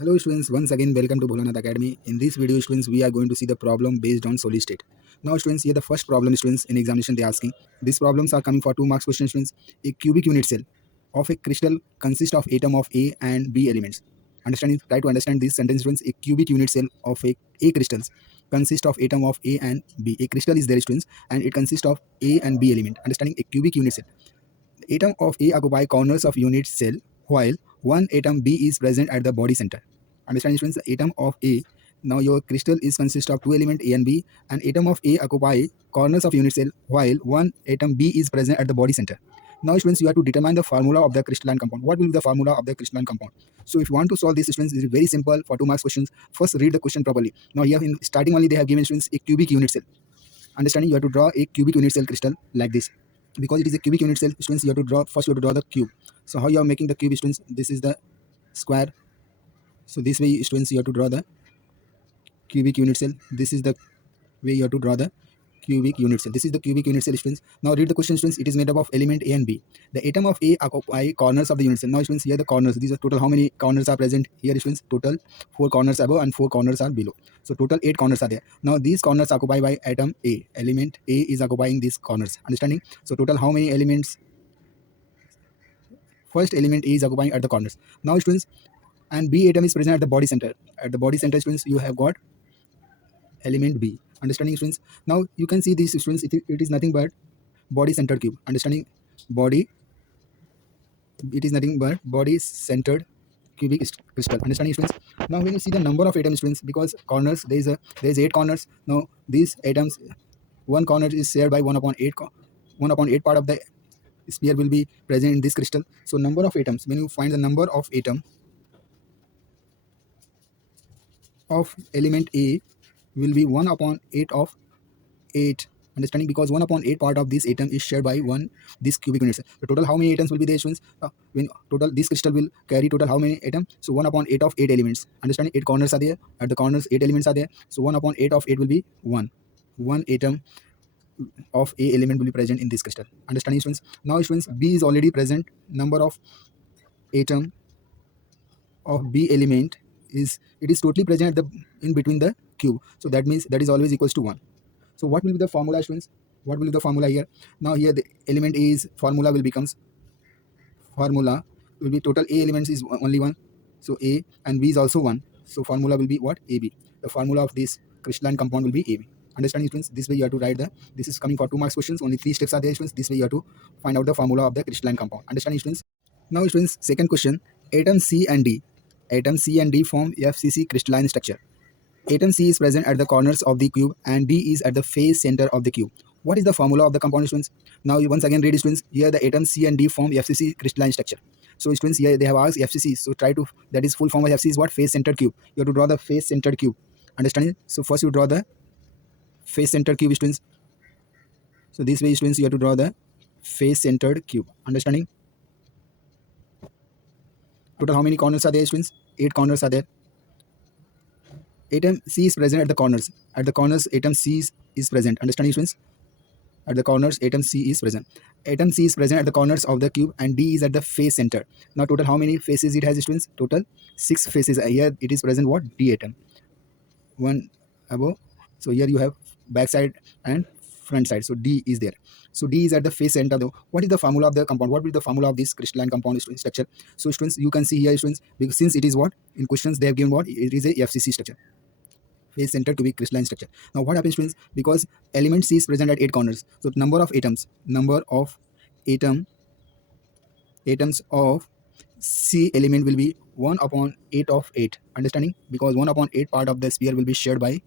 Hello students, once again welcome to BholanathAcademy. In this video students, we are going to see the problem based on solid state. Now students, here the first problem students in examination they are asking. These problems are coming for 2 marks question students. A cubic unit cell of a crystal consists of atom of A and B elements. Understanding, try to understand this sentence students. A cubic unit cell of a crystals consists of atom of A and B. A crystal is there students and it consists of A and B element. Understanding a cubic unit cell. The atom of A occupy corners of unit cell while one atom B is present at the body center. Understand students, the atom of A, now your crystal is consist of two elements A and B, and atom of A occupy corners of unit cell while one atom B is present at the body center. Now students, you have to determine the formula of the crystalline compound. What will be the formula of the crystalline compound? So if you want to solve this students, it is very simple for 2 marks questions. First read the question properly. Now here in starting only they have given students a cubic unit cell. Understanding, you have to draw a cubic unit cell crystal like this. Because it is a cubic unit cell students, you have to draw first you have to draw the cube. So how you are making the cube students? This is the square. So this way students, you have to draw the cubic unit cell. This is the way you have to draw the cubic unit cell. This is the cubic unit cell students. Now read the question students. It is made up of element A and B. The atom of A occupy corners of the unit cell. Now students, here the corners. These are total how many corners are present here students? Total 4 corners above and 4 corners are below. So total 8 corners are there. Now these corners occupied by atom A. Element A is occupying these corners. Understanding? So total how many elements? First element A is occupying at the corners. Now students, and B atom is present at the body center. At the body center students, you have got element B. Understanding students? Now you can see these students, it is nothing but body centered cube. Understanding? Body, it is nothing but body centered cubic crystal. Understanding students? Now when you see the number of atoms students, because corners there is 8 corners. Now these atoms, one corner is shared by 1 upon 8 part of the sphere will be present in this crystal. So number of atoms, when you find the number of atom of element A will be 1 upon 8 of 8. Understanding? Because 1 upon 8 part of this atom is shared by one this cubic unit cell. The total how many atoms will be there students? When total this crystal will carry total how many atoms? So 1 upon 8 of 8 elements. Understanding? 8 corners are there. At the corners 8 elements are there. So 1 upon 8 of 8 will be 1. One atom of A element will be present in this crystal. Understanding students? Now students, B is already present. Number of atom of B element is totally present at the in between the cube. So that means that is always equals to 1. So what will be the formula students? What will be the formula here? Now here the element A is formula will becomes formula will be total A elements is only 1. So A and B is also 1. So formula will be what? AB. The formula of this crystalline compound will be AB. Understanding students? This way you have to write the, this is coming for 2 marks questions. Only 3 steps are there students. This way you have to find out the formula of the crystalline compound. Understanding students? Now students, second question. Atom C and D. Atom C and D form FCC crystalline structure. Atom C is present at the corners of the cube and D is at the face center of the cube. What is the formula of the compound students? Now you once again read students. Here the atom C and D form FCC crystalline structure. So students, here they have asked FCC. So try to, that is full form of FCC is what? Face centered cube. You have to draw the face centered cube. Understanding? So first you draw the face centered cube students. So this way students, you have to draw the face centered cube. Understanding? Total how many corners are there students? 8 corners are there. Atom C is present at the corners. At the corners atom C is present. Understanding students? At the corners atom C is present. Atom C is present at the corners of the cube and D is at the face center. Now total how many faces it has students? Total 6 faces. Here it is present what? D atom. 1 above. So here you have back side and front side. So D is there. So D is at the face center though. What is the formula of the compound? What will be the formula of this crystalline compound structure? So students, you can see here students, because since it is what? In questions they have given what? It is a FCC structure. Face center cubic crystalline structure. Now what happens students? Because element C is present at 8 corners. So number of atoms of C element will be 1 upon 8 of 8. Understanding? Because 1 upon 8 part of the sphere will be shared by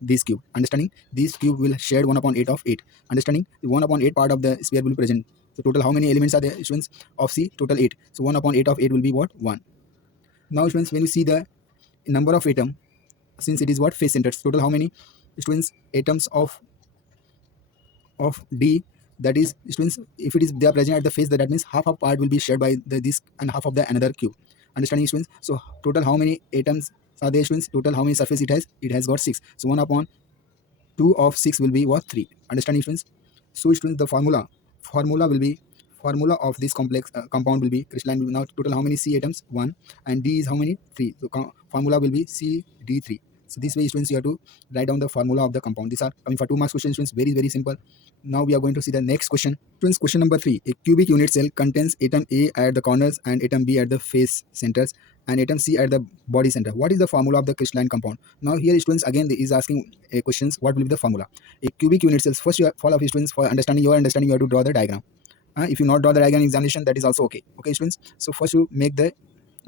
this cube. Understanding? This cube will share 1 upon 8 of 8. Understanding? The 1 upon 8 part of the sphere will be present. So total how many elements are there students of C? Total 8. So 1 upon 8 of 8 will be what? 1. Now students, when you see the number of atom, since it is what? Face centered, total how many students? Atoms of D, that is students, if it is they are present at the face, that means half of part will be shared by this and half of the another cube. Understanding students? So total how many atoms are there students? Total how many surface it has? It has got 6. So 1 upon 2 of 6 will be what? 3. Understanding students? So students, the formula will be formula of this complex compound will be crystalline. Now total how many C atoms? 1. And D is how many? 3. So formula will be CD3. So this way students you have to write down the formula of the compound. These are coming for 2 marks questions students. Very very simple. Now we are going to see the next question. Students, question number 3. A cubic unit cell contains atom A at the corners and atom B at the face centers and atom C at the body center. What is the formula of the crystalline compound? Now here students again is asking questions. What will be the formula? A cubic unit cells. First you have, follow students, for understanding your understanding you have to draw the diagram. If you not draw the diagram in examination, that is also okay. Okay students. So first you make the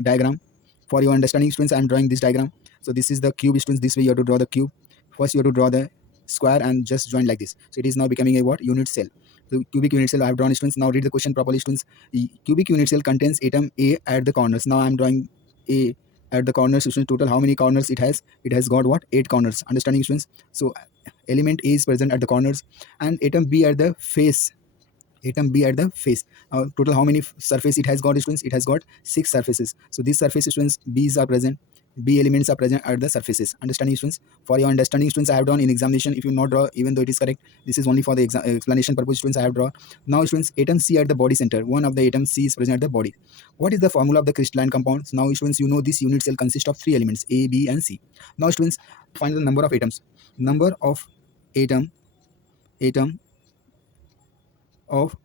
diagram. For your understanding students, I am drawing this diagram. So this is the cube students. This way you have to draw the cube. First you have to draw the square and just join like this. So it is now becoming a what? Unit cell. So cubic unit cell I have drawn students. Now read the question properly students. The cubic unit cell contains atom A at the corners. Now I am drawing A at the corners students. Total how many corners it has? It has got what? 8 corners. Understanding students? So element A is present at the corners and atom B at the face. Atom B at the face. Total how many surface it has got students? It has got 6 surfaces. So these surfaces students, B's are present, B elements are present at the surfaces. Understanding students? For your understanding students, I have drawn in examination. If you not draw, even though it is correct, this is only for the explanation purpose students I have drawn. Now students, atom C at the body center. One of the atom C is present at the body. What is the formula of the crystalline compounds? Now students, you know this unit cell consists of 3 elements A, B and C. Now students, find the number of atoms. Number of atom of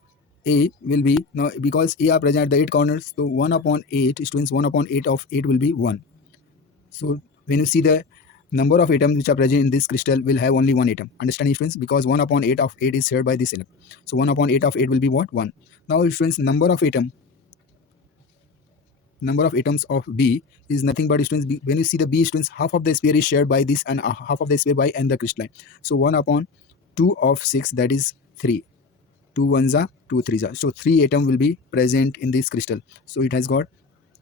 A will be, now because A are present at the 8 corners, so 1 upon 8 students, 1 upon 8 of 8 will be 1. So when you see the number of atoms which are present in this crystal will have only 1 atom. Understanding students? Because 1 upon 8 of 8 is shared by this element. So 1 upon 8 of 8 will be what? 1. Now students, number of atoms of B is nothing but students, when you see the B students, half of the sphere is shared by this and half of the sphere by n the crystalline. So 1 upon 2 of 6, that is 3. 2 ones are 2 threes are. So 3 atom will be present in this crystal. So it has got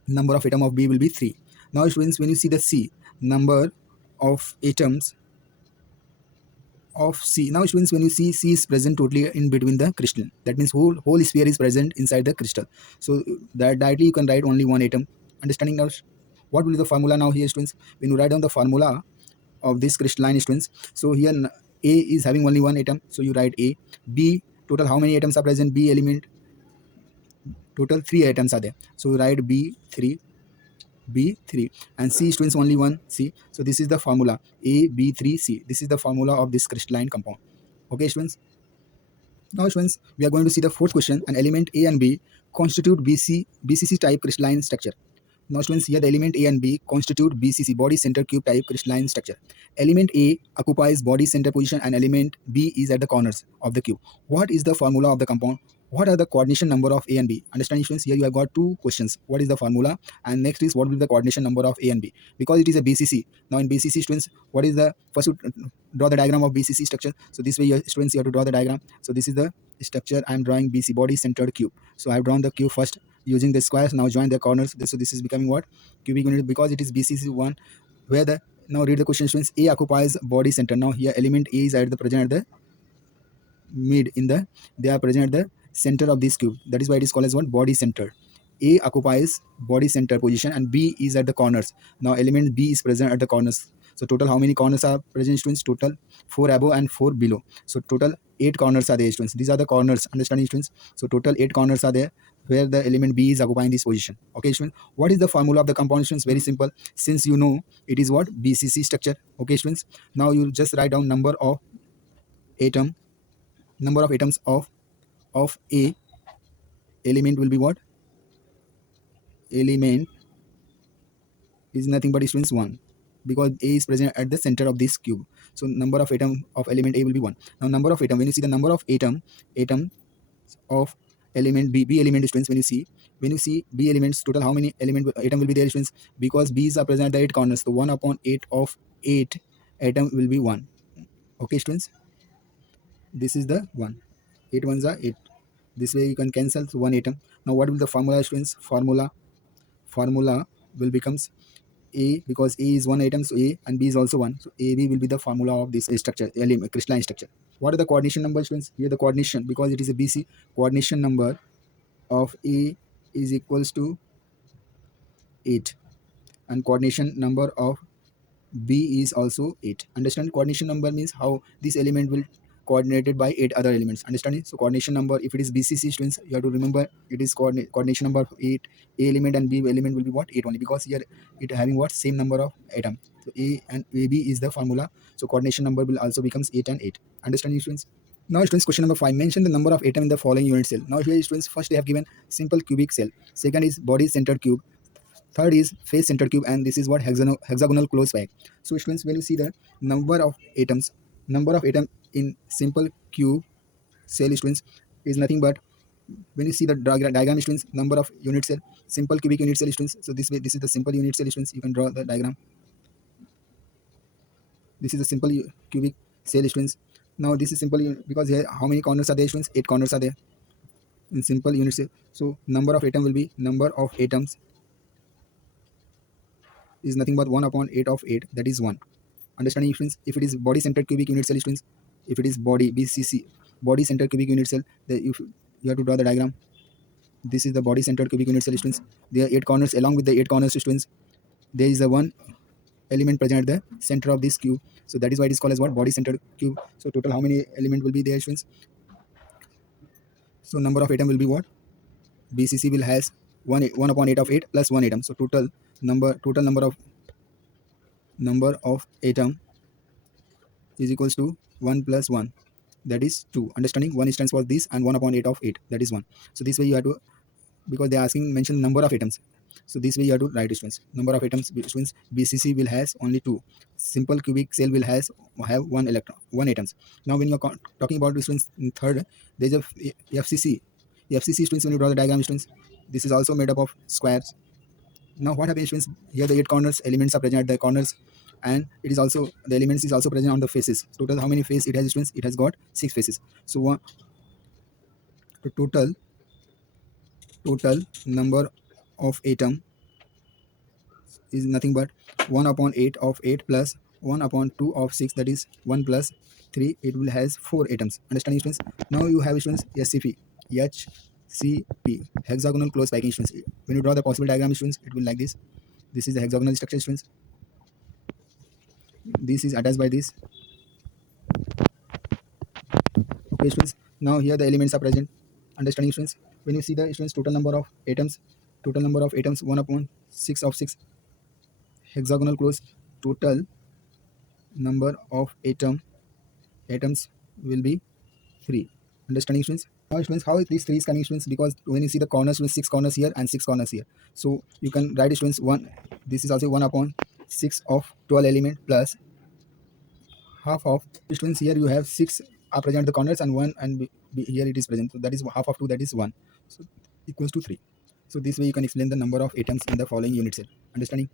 number of atom of B will be 3. Now students, when you see the C, number of atoms of C. Now students, when you see C is present totally in between the crystal. That means whole sphere is present inside the crystal. So that directly you can write only 1 atom. Understanding now? What will be the formula now here students? When you write down the formula of this crystalline students, so here A is having only 1 atom. So you write A. B, total how many atoms are present? B element, total 3 atoms are there. So we write B3 and C students only 1 C. So this is the formula AB3C. This is the formula of this crystalline compound. Okay students. Now students, we are going to see the fourth question. An element A and B constitute BCC type crystalline structure. Now students, here the element A and B constitute BCC, body center cube type crystalline structure. Element A occupies body center position and element B is at the corners of the cube. What is the formula of the compound? What are the coordination number of A and B? Understanding students, here you have got 2 questions. What is the formula? And next is what will be the coordination number of A and B? Because it is a BCC. Now in BCC students, what is the, first you draw the diagram of BCC structure. So this way students, you have to draw the diagram. So this is the structure I am drawing, BC, body centered cube. So I have drawn the cube first using the squares. Now join the corners. So this is becoming what? Cubic unit, because it is BCC1, where the, now read the question students. A occupies body center. Now here element A is at the present at the mid in the, they are present at the center of this cube. That is why it is called as what? Body center. A occupies body center position and B is at the corners. Now element B is present at the corners. So total how many corners are present students? Total 4 above and 4 below. So total 8 corners are there students. These are the corners. Understanding students? So total 8 corners are there where the element B is occupying this position. Okay students, what is the formula of the compound students? Very simple. Since you know it is what? BCC structure. Okay students, now you just write down number of atoms of A element will be what? Element is nothing but students 1, because A is present at the center of this cube. So number of atom of element A will be 1. Now number of atom, when you see the number of atom of element B element students, when you see B elements, total how many atom will be there students? Because B's are present at the 8 corners, so 1 upon 8 of 8 atom will be 1. Okay students, this is the 1. 8 ones are 8. This way you can cancel 1 atom. Now what will the formula students? Formula will becomes A, because A is 1 atom, so A and B is also 1. So AB will be the formula of this structure, element, crystalline structure. What are the coordination numbers students? Here the coordination, because it is a BC, coordination number of A is equals to 8 and coordination number of B is also 8. Understand? Coordination number means how this element will coordinated by 8 other elements. Understanding? So coordination number, if it is BCC students, you have to remember it is coordination number of 8. A element and B element will be what? 8 only, because here it having what? Same number of atom. So A and AB is the formula. So coordination number will also becomes 8 and 8. Understanding students? Now students, question number 5. Mention the number of atom in the following unit cell. Now here students, first they have given simple cubic cell. Second is body centered cube. Third is face centered cube, and this is what? Hexagonal close pack. So students, when you see the number of atom in simple cube cell students is nothing but, when you see the diagram students, number of unit cell, simple cubic unit cell students. So this way, this is the simple unit cell students. You can draw the diagram. This is a simple cubic cell students. Now this is simple because here how many corners are there students? 8 corners are there in simple unit cell. So number of atom will be, number of atoms is nothing but 1 upon 8 of 8, that is 1. Understanding students? If it is body centered cubic unit cell students, if it is body BCC, body centered cubic unit cell, you have to draw the diagram. This is the body centered cubic unit cell students. There are 8 corners. Along with the 8 corners students, there is a one element present at the center of this cube. So that is why it is called as what? Body centered cube. So total how many element will be there students? So number of atom will be what? BCC will has 1 upon 8 of 8 plus 1 atom. So total number of atom is equals to 1 plus 1, that is 2. Understanding? 1 stands for this, and 1 upon 8 of 8, that is 1. So this way you have to, because they are asking mention number of atoms, so this way you have to write students. Number of atoms students, BCC will has only 2. Simple cubic cell will have 1 electron, 1 atoms. Now when you are talking about students in third, there is a FCC. FCC students, when you draw the diagram students, this is also made up of squares. Now what happens students? Here the 8 corners elements are present at the corners, and it is also, the elements is also present on the faces. Total how many faces it has students? It has got 6 faces. So the total number of atom is nothing but 1 upon 8 of 8 plus 1 upon 2 of 6, that is 1 plus 3. It will has 4 atoms. Understanding students? Now you have students HCP, hexagonal close packing students. When you draw the possible diagram students, it will like this. This is the hexagonal structure students. This is attached by this. Okay students, now here the elements are present. Understanding students? When you see the students total number of atoms 1 upon 6 of 6, hexagonal close, total number of atoms will be 3. Understanding students? Now students, how these 3 is coming students? Because when you see the corners, 6 corners here and 6 corners here, so you can write students 1. This is also 1 upon 6 of 12 element plus half of students. Here you have 6 are present at the corners and 1, and here it is present. So that is half of 2, that is 1. So equals to 3. So this way you can explain the number of atoms in the following unit cell. Understanding?